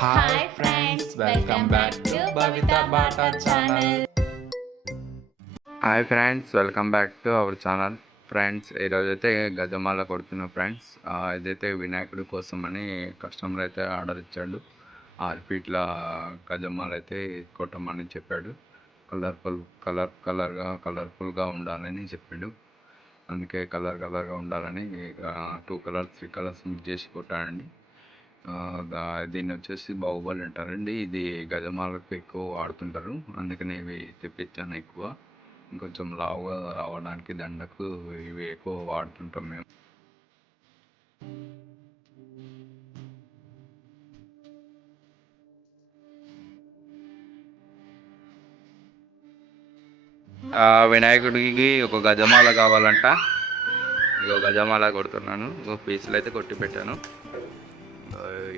Hi friends, welcome back to Bhavitha Bata channel. Hi friends, welcome back to our channel. Friends, ఈరోజైతే గజమాల కొడుతున్నాం friends. ఇదైతే వినాయకుడి కోసం అని కస్టమర్ అయితే ఆర్డర్ ఇచ్చాడు. 6 ఫీట్ల గజమాల అయితే కొట్టమని చెప్పాడు. కలర్ఫుల్గా ఉండాలని చెప్పాడు. అందుకే కలర్గా ఉండాలని 2 కలర్స్ 3 కలర్స్ మిక్స్ చేసి కొట్టానండి. దీన్ని వచ్చేసి బాహుబలి అంటారండి. ఇది గజమాలకు ఎక్కువ వాడుతుంటారు, అందుకని ఇవి తెప్పించాను ఎక్కువ. ఇంకొంచెం లావుగా రావడానికి దండకు ఇవి ఎక్కువ వాడుతుంటాం మేము. వినాయకుడికి ఒక గజమాల కావాలంట. ఇక గజమాల కొడుతున్నాను. పీసులు అయితే కొట్టి పెట్టాను.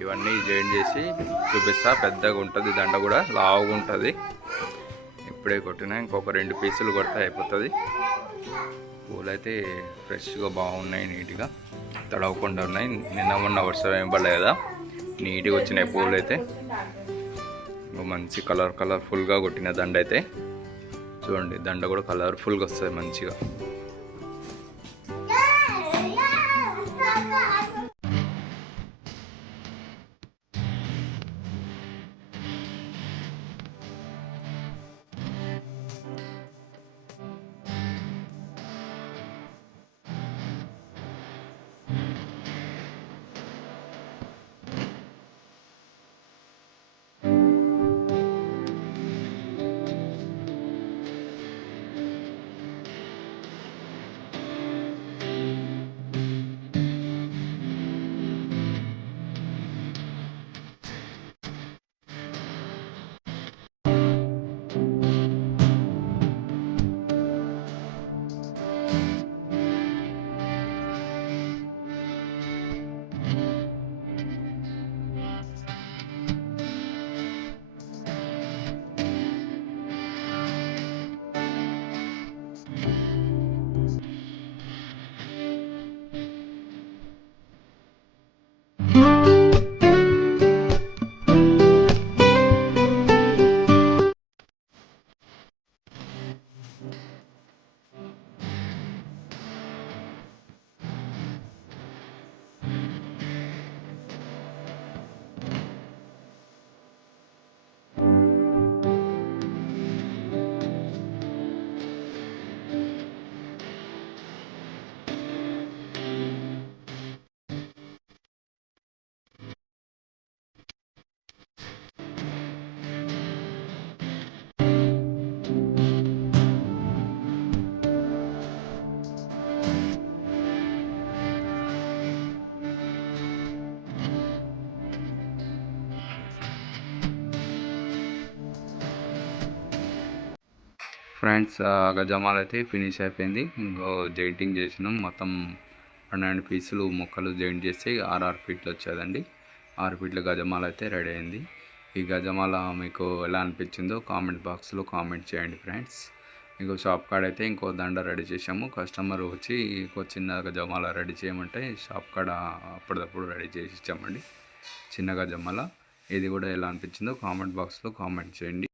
ఇవన్నీ జాయిన్ చేసి చూపిస్తా. పెద్దగా ఉంటుంది, దండ కూడా లావుగా ఉంటుంది. ఇప్పుడే కొట్టినా, ఇంకొక 2 పీసులు కొడితే అయిపోతుంది. పూలు అయితే ఫ్రెష్గా బాగున్నాయి, నీట్గా తడవకుండా ఉన్నాయి. నిన్న మొన్న వర్షం ఏం పడలేదు కదా, నీట్గా వచ్చినాయి పూలు అయితే. మంచి కలర్ఫుల్గా కొట్టిన దండ అయితే చూడండి. దండ కూడా కలర్ఫుల్గా వస్తుంది మంచిగా. ఫ్రెండ్స్, గజమాల అయితే ఫినిష్ అయిపోయింది. ఇంకో జాయింటింగ్ చేసినాం. మొత్తం 12 పీసులు మొక్కలు జాయింట్ చేసి 6 ఫీట్లు వచ్చేదండి. 6 ఫీట్ల గజమాల అయితే రెడీ అయింది. ఈ గజమాల మీకు ఎలా అనిపించిందో కామెంట్ బాక్స్లో కామెంట్ చేయండి ఫ్రెండ్స్. ఇంకో షాప్ కాడ అయితే ఇంకో దండ రెడీ చేసాము. కస్టమర్ వచ్చి ఇంకో చిన్న గజమాల రెడీ చేయమంటే షాప్ కాడ అప్పటిదప్పుడు రెడీ చేసి ఇచ్చామండి, చిన్న గజమాల. ఇది కూడా ఎలా అనిపించిందో కామెంట్ బాక్స్లో కామెంట్ చేయండి.